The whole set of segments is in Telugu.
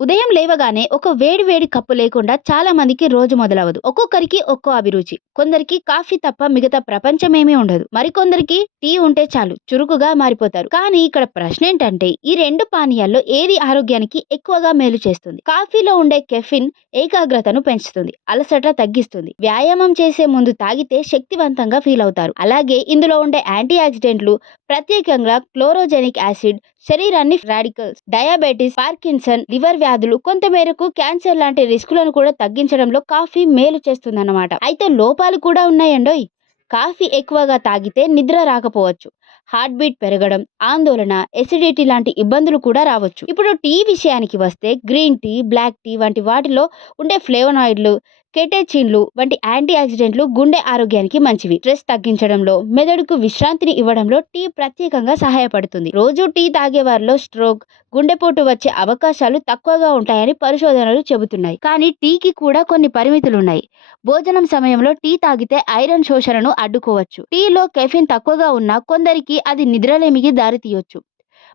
ఉదయం లేవగానే ఒక వేడి వేడి కప్పు లేకుండా చాలా మందికి రోజు మొదలవదు. ఒక్కొక్కరికి ఒక్కో అభిరుచి. కొందరికి కాఫీ తప్ప మిగతా ప్రపంచమేమీ ఉండదు. మరికొందరికి టీ ఉంటే చాలు చురుకుగా మారిపోతారు. కానీ ఇక్కడ ప్రశ్న ఏంటంటే ఈ రెండు పానీయాల్లో ఏది ఆరోగ్యానికి ఎక్కువగా మేలు చేస్తుంది? కాఫీలో ఉండే కెఫిన్ ఏకాగ్రతను పెంచుతుంది, అలసట తగ్గిస్తుంది. వ్యాయామం చేసే ముందు తాగితే శక్తివంతంగా ఫీల్ అవుతారు. అలాగే ఇందులో ఉండే యాంటీ ఆక్సిడెంట్లు, ప్రత్యేకంగా క్లోరోజెనిక్ యాసిడ్ శరీరాన్ని రాడికల్స్, డయాబెటిస్, పార్కిన్సన్, లివర్ వ్యాధులు, కొంతమేరకు క్యాన్సర్ లాంటి రిస్కులను కూడా తగ్గించడంలో కాఫీ మేలు చేస్తుందన్నమాట. అయితే లోపాలు కూడా ఉన్నాయండోయ్. కాఫీ ఎక్కువగా తాగితే నిద్ర రాకపోవచ్చు, హార్ట్ బీట్ పెరగడం, ఆందోళన, ఎసిడిటీ లాంటి ఇబ్బందులు కూడా రావచ్చు. ఇప్పుడు టీ విషయానికి వస్తే గ్రీన్ టీ, బ్లాక్ టీ వంటి వాటిలో ఉండే ఫ్లేవనాయిడ్లు, కెటెచిన్లు వంటి యాంటీ ఆక్సిడెంట్లు గుండె ఆరోగ్యానికి మంచివి. స్ట్రెస్ తగ్గించడంలో, మెదడుకు విశ్రాంతిని ఇవ్వడంలో టీ ప్రత్యేకంగా సహాయపడుతుంది. రోజు టీ తాగే వారిలో స్ట్రోక్, గుండెపోటు వచ్చే అవకాశాలు తక్కువగా ఉంటాయని పరిశోధనలు చెబుతున్నాయి. కానీ టీకి కూడా కొన్ని పరిమితులున్నాయి. భోజనం సమయంలో టీ తాగితే ఐరన్ శోషణను అడ్డుకోవచ్చు. టీలో కెఫిన్ తక్కువగా ఉన్నా కొందరికి అది నిద్రలేమికి దారితీయొచ్చు.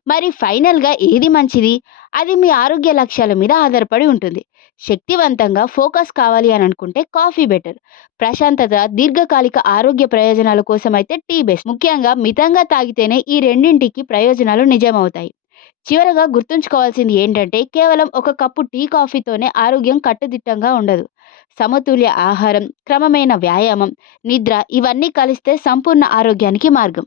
మరి ఫైనల్గా ఏది మంచిది? అది మీ ఆరోగ్య లక్ష్యాల మీద ఆధారపడి ఉంటుంది. శక్తివంతంగా ఫోకస్ కావాలి అని అనుకుంటే కాఫీ బెటర్. ప్రశాంతత, దీర్ఘకాలిక ఆరోగ్య ప్రయోజనాల కోసం అయితే టీ బెస్ట్. ముఖ్యంగా మితంగా తాగితేనే ఈ రెండింటికి ప్రయోజనాలు నిజమవుతాయి. చివరగా గుర్తుంచుకోవాల్సింది ఏంటంటే కేవలం ఒక కప్పు టీ కాఫీతోనే ఆరోగ్యం కట్టుదిట్టంగా ఉండదు. సమతుల్య ఆహారం, క్రమమైన వ్యాయామం, నిద్ర ఇవన్నీ కలిస్తే సంపూర్ణ ఆరోగ్యానికి మార్గం.